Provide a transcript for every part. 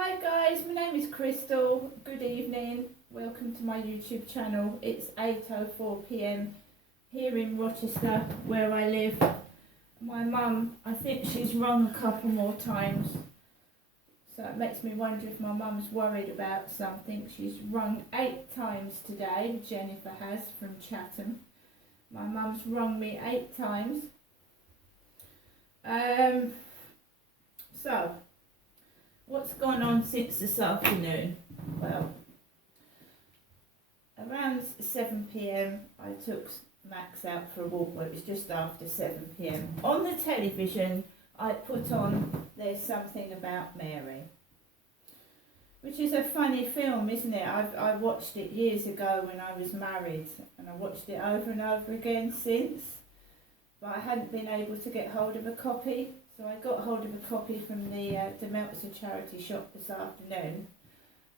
Hi guys, my name is Crystal. Good evening. Welcome to my YouTube channel. It's 8:04 p.m. here in Rochester where I live. My mum, I think she's rung a couple more times. So it makes me wonder if my mum's worried about something. She's rung 8 times today. Jennifer has, from Chatham. My mum's rung me 8 times. So what's gone on since this afternoon? Well, around 7 p.m. I took Max out for a walk. Well, it was just after 7 p.m. On the television I put on There's Something About Mary, which is a funny film, isn't it? I watched it years ago when I was married, and I watched it over and over again since, but I hadn't been able to get hold of a copy. So I got hold of a copy from the Meltzer charity shop this afternoon,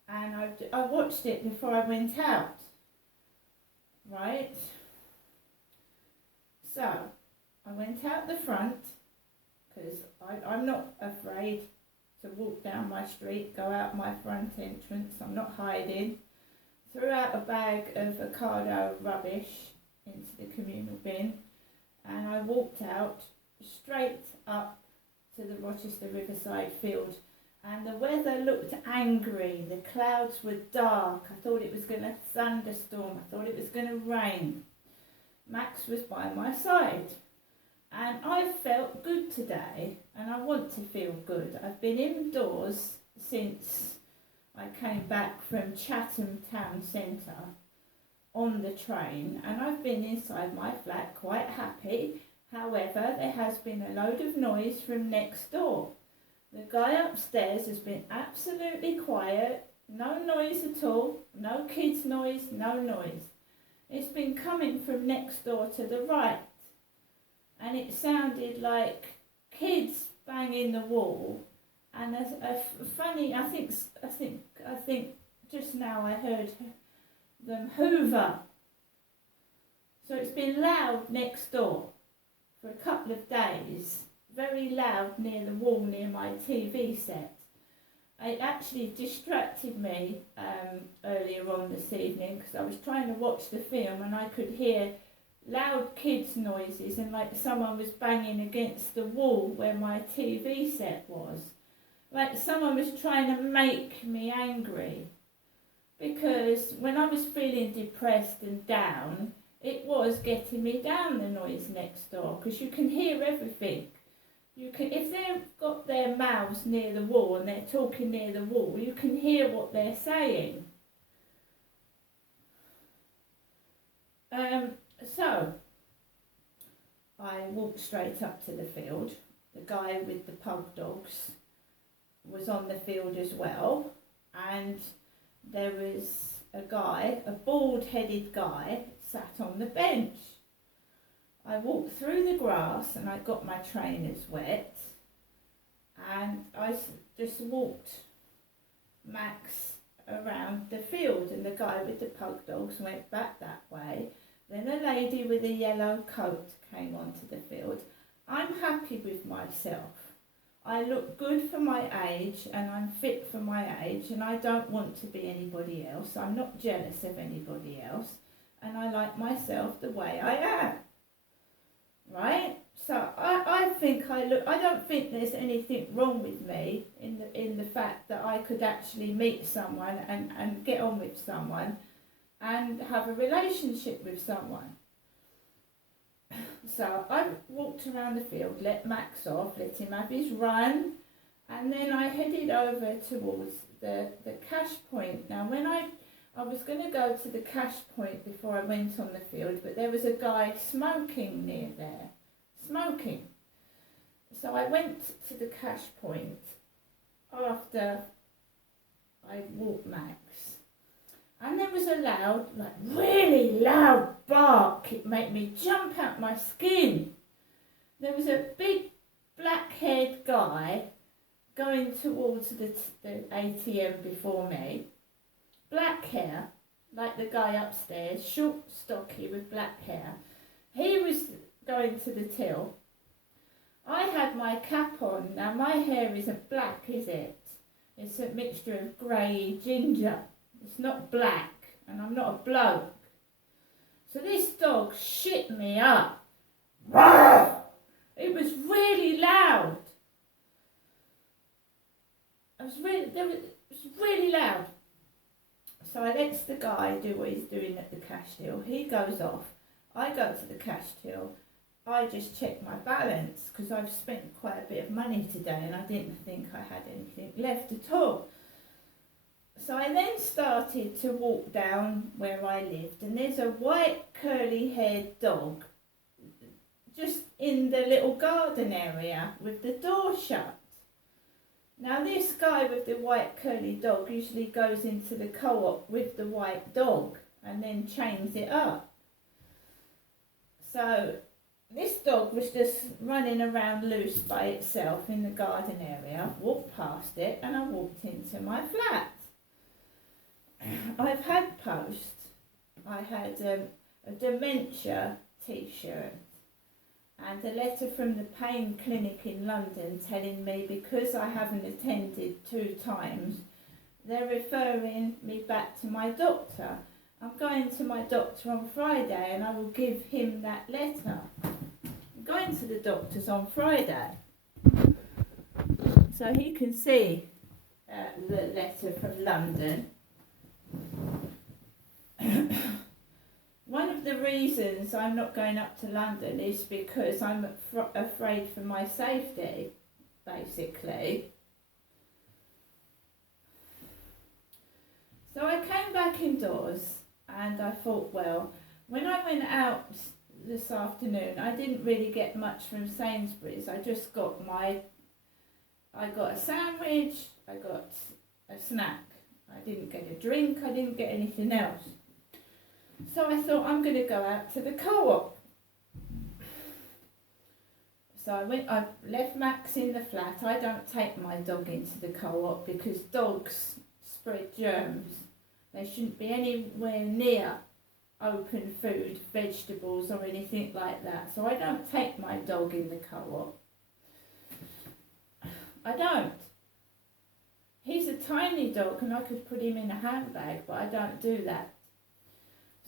and I watched it before I went out, right? So I went out the front, because I'm not afraid to walk down my street, go out my front entrance, I'm not hiding. Threw out a bag of Ocado rubbish into the communal bin, and I walked out straight up to the Rochester Riverside field, and the weather looked angry. The clouds were dark. I thought it was going to thunderstorm. I thought it was going to rain. Max was by my side, and I felt good today, and I want to feel good. I've been indoors since I came back from Chatham Town Centre on the train, and I've been inside my flat quite happy. However, there has been a load of noise from next door. The guy upstairs has been absolutely quiet, no noise at all, no kids' noise, no noise. It's been coming from next door to the right, and it sounded like kids banging the wall, and a funny, I think just now I heard them hoover. So it's been loud next door for a couple of days, very loud near the wall near my TV set. It actually distracted me earlier on this evening, because I was trying to watch the film and I could hear loud kids' noises and like someone was banging against the wall where my TV set was. Like someone was trying to make me angry, because when I was feeling depressed and down, it was getting me down, the noise next door, because you can hear everything. You can, if they've got their mouths near the wall and they're talking near the wall, you can hear what they're saying. So I walked straight up to the field. The guy with the pug dogs was on the field as well, and there was a guy, a bald-headed guy, sat on the bench. I walked through the grass and I got my trainers wet, and I just walked Max around the field, and the guy with the pug dogs went back that way. Then a lady with a yellow coat came onto the field. I'm happy with myself. I look good for my age, and I'm fit for my age, and I don't want to be anybody else. I'm not jealous of anybody else, and I like myself the way I am. Right? So I think I don't think there's anything wrong with me in the fact that I could actually meet someone and get on with someone and have a relationship with someone. So I walked around the field, let Max off, let him have his run, and then I headed over towards the cash point. Now when I was going to go to the cash point before I went on the field, but there was a guy smoking near there, smoking. So I went to the cash point after I walked Max, and there was a loud, like really loud bark. It made me jump out my skin. There was a big black-haired guy going towards the ATM before me. Black hair, like the guy upstairs, short, stocky with black hair. He was going to the till. I had my cap on. Now my hair isn't black, is it? It's a mixture of grey ginger. It's not black, and I'm not a bloke. So this dog shit me up. It was really loud. It was really loud. So I let the guy do what he's doing at the cash till. He goes off. I go to the cash till. I just check my balance because I've spent quite a bit of money today and I didn't think I had anything left at all. So I then started to walk down where I lived, and there's a white curly haired dog just in the little garden area with the door shut. Now this guy with the white curly dog usually goes into the co-op with the white dog and then chains it up. So this dog was just running around loose by itself in the garden area. Walked past it and I walked into my flat. I've had post. I had a dementia t-shirt and a letter from the pain clinic in London telling me because I haven't attended 2 times, they're referring me back to my doctor. I'm going to my doctor on Friday and I will give him that letter. I'm going to the doctor's on Friday so he can see the letter from London. One of the reasons I'm not going up to London is because I'm afraid for my safety, basically. So I came back indoors and I thought, well, when I went out this afternoon, I didn't really get much from Sainsbury's. I just got I got a sandwich, I got a snack. I didn't get a drink, I didn't get anything else. So I thought I'm going to go out to the co-op. So I left Max in the flat. I don't take my dog into the co-op because dogs spread germs. They shouldn't be anywhere near open food, vegetables or anything like that. So I don't take my dog in the co-op. I don't. He's a tiny dog and I could put him in a handbag, but I don't do that.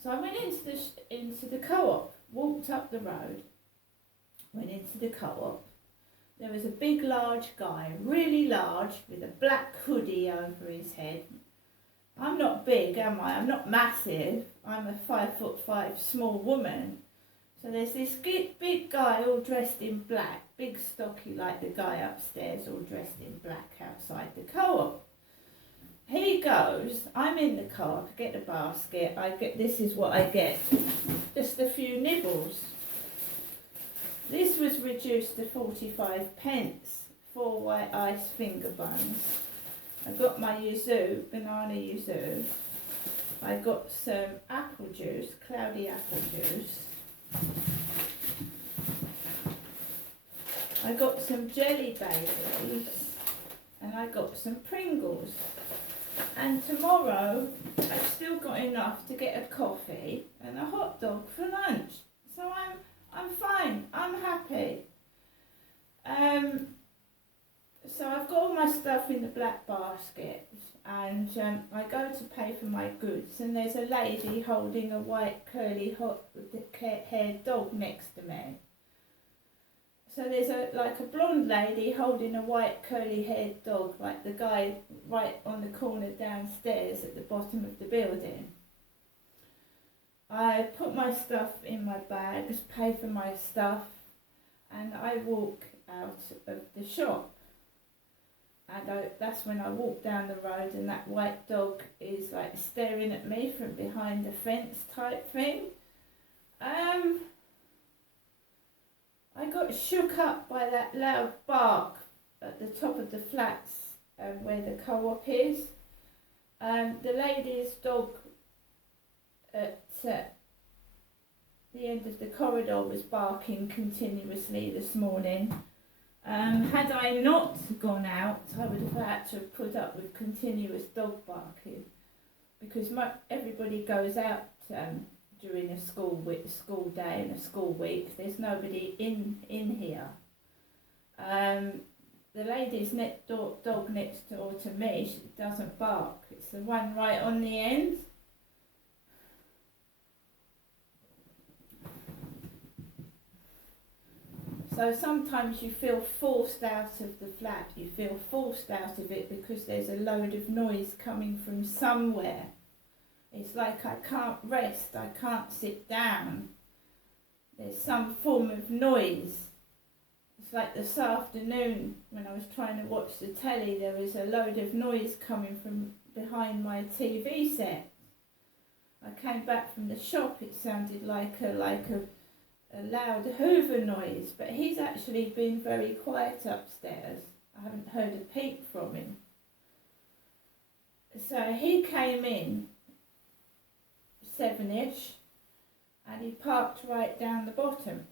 So I went into the co-op, walked up the road, went into the co-op. There was a big, large guy, really large, with a black hoodie over his head. I'm not big, am I? I'm not massive. I'm a 5'5" small woman. So there's this big guy all dressed in black, big stocky like the guy upstairs, all dressed in black outside the co-op. He goes, I'm in the co-op, I get the basket, this is what I get, just a few nibbles. This was reduced to 45p, 4 white ice finger buns. I got my yuzu, banana yuzu. I got some apple juice, cloudy apple juice. I got some jelly babies and I got some Pringles. And tomorrow I've still got enough to get a coffee and a hot dog for lunch. So I'm fine, I'm happy. So I've got all my stuff in the black basket and I go to pay for my goods and there's a lady holding a white curly haired dog next to me. So there's a blonde lady holding a white curly haired dog like the guy right on the corner downstairs at the bottom of the building. I put my stuff in my bags, pay for my stuff and I walk out of the shop. And that's when I walk down the road and that white dog is like staring at me from behind the fence type thing. I got shook up by that loud bark at the top of the flats where the co-op is. The lady's dog at the end of the corridor was barking continuously this morning. Had I not gone out, I would have had to have put up with continuous dog barking because everybody goes out during a school day and a school week. There's nobody in here. the lady's dog next door to me, she doesn't bark. It's the one right on the end. So sometimes you feel forced out of the flat, you feel forced out of it because there's a load of noise coming from somewhere. It's like I can't rest, I can't sit down. There's some form of noise. It's like this afternoon when I was trying to watch the telly, there was a load of noise coming from behind my TV set. I came back from the shop, it sounded like a loud Hoover noise, but he's actually been very quiet upstairs. I haven't heard a peep from him. So he came in 7ish and he parked right down the bottom.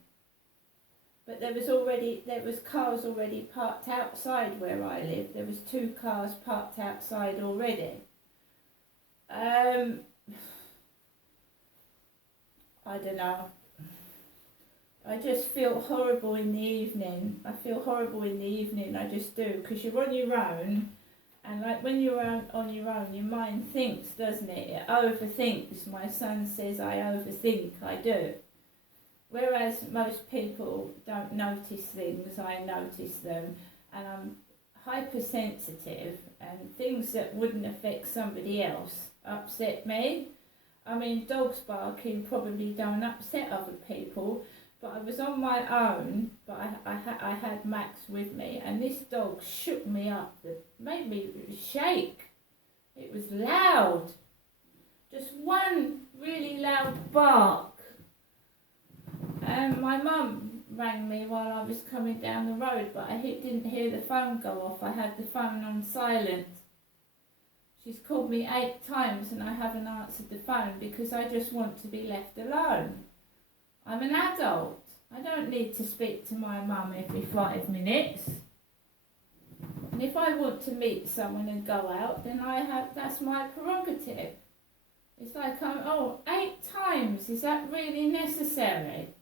But there was cars already parked outside where I live. There was 2 cars parked outside already. I don't know. I just feel horrible in the evening. I feel horrible in the evening, I just do, because you're on your own, and like when you're on your own, your mind thinks, doesn't it? It overthinks. My son says I overthink, I do. Whereas most people don't notice things, I notice them, and I'm hypersensitive, and things that wouldn't affect somebody else upset me. I mean, dogs barking probably don't upset other people, but I was on my own, but I had Max with me, and this dog shook me up. It made me shake. It was loud. Just one really loud bark. And my mum rang me while I was coming down the road, but I didn't hear the phone go off. I had the phone on silent. She's called me 8 times and I haven't answered the phone because I just want to be left alone. I'm an adult. I don't need to speak to my mum every 5 minutes. And if I want to meet someone and go out, then that's my prerogative. It's like, 8 times, is that really necessary?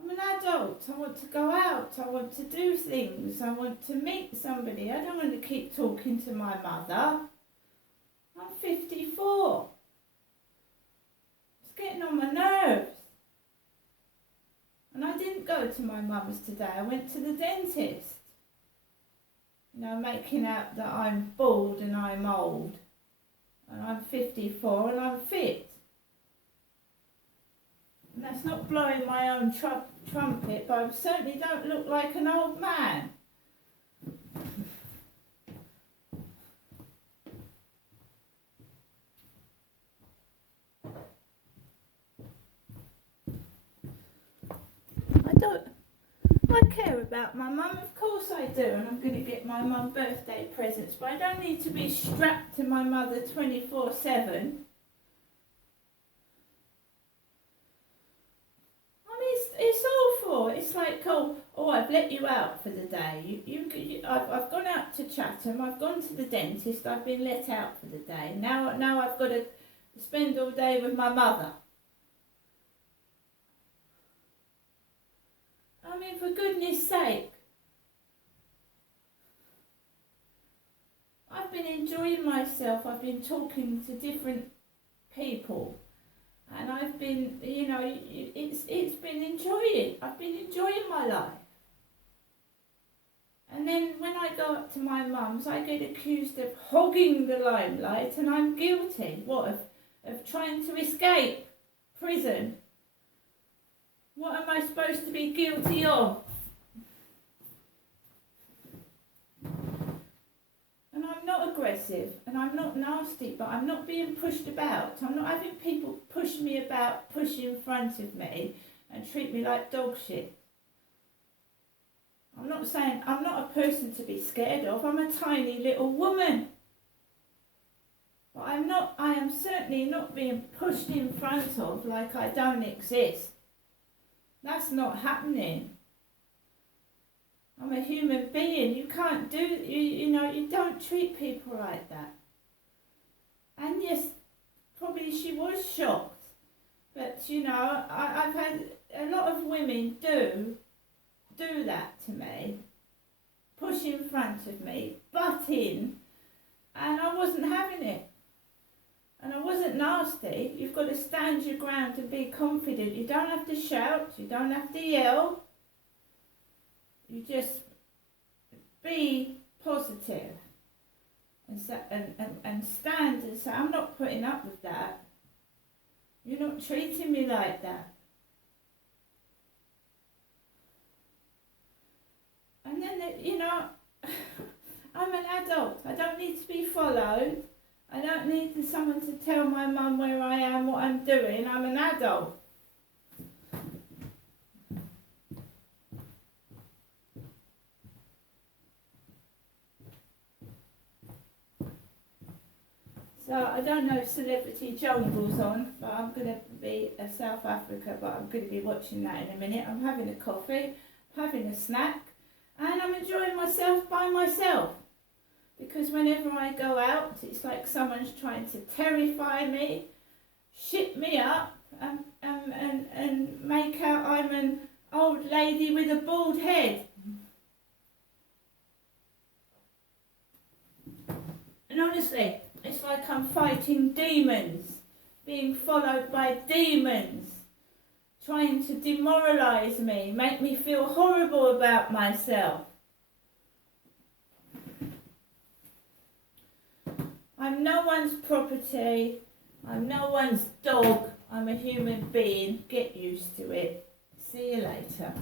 I'm an adult. I want to go out. I want to do things. I want to meet somebody. I don't want to keep talking to my mother. I'm 54. It's getting on my nerves. And I didn't go to my mum's today. I went to the dentist. Making out that I'm bald and I'm old. And I'm 54 and I'm fit. And that's not blowing my own trumpet, but I certainly don't look like an old man. I care about my mum, of course I do, and I'm going to get my mum birthday presents, but I don't need to be strapped to my mother 24/7. It's awful. It's like, I've let you out for the day. I've gone out to Chatham. I've gone to the dentist. I've been let out for the day. Now I've got to spend all day with my mother. I mean, for goodness sake. I've been enjoying myself. I've been talking to different people. And I've been, it's been enjoying. I've been enjoying my life. And then when I go up to my mum's, I get accused of hogging the limelight, and I'm guilty. What, of trying to escape prison? What am I supposed to be guilty of? And I'm not aggressive, and I'm not nasty, but I'm not being pushed about. I'm not having people push me about, push in front of me, and treat me like dog shit. I'm not saying I'm not a person to be scared of. I'm a tiny little woman. But I am certainly not being pushed in front of like I don't exist. That's not happening. I'm a human being. You can't do, you don't treat people like that. And yes, probably she was shocked. But, I've had a lot of women do do that to me, push in front of me, butt in, and I wasn't having it. And I wasn't nasty. You've got to stand your ground and be confident. You don't have to shout, you don't have to yell. You just be positive and stand and say, I'm not putting up with that. You're not treating me like that. And then, I'm an adult. I don't need to be followed. I don't need someone to tell my mum where I am, what I'm doing. I'm an adult. So I don't know if Celebrity Jungle's on, but I'm going to be South Africa, but I'm going to be watching that in a minute. I'm having a coffee, having a snack, and I'm enjoying myself by myself. Because whenever I go out, it's like someone's trying to terrify me, shit me up, and make out I'm an old lady with a bald head. And honestly, it's like I'm fighting demons, being followed by demons, trying to demoralise me, make me feel horrible about myself. I'm no one's property, I'm no one's dog, I'm a human being. Get used to it. See you later.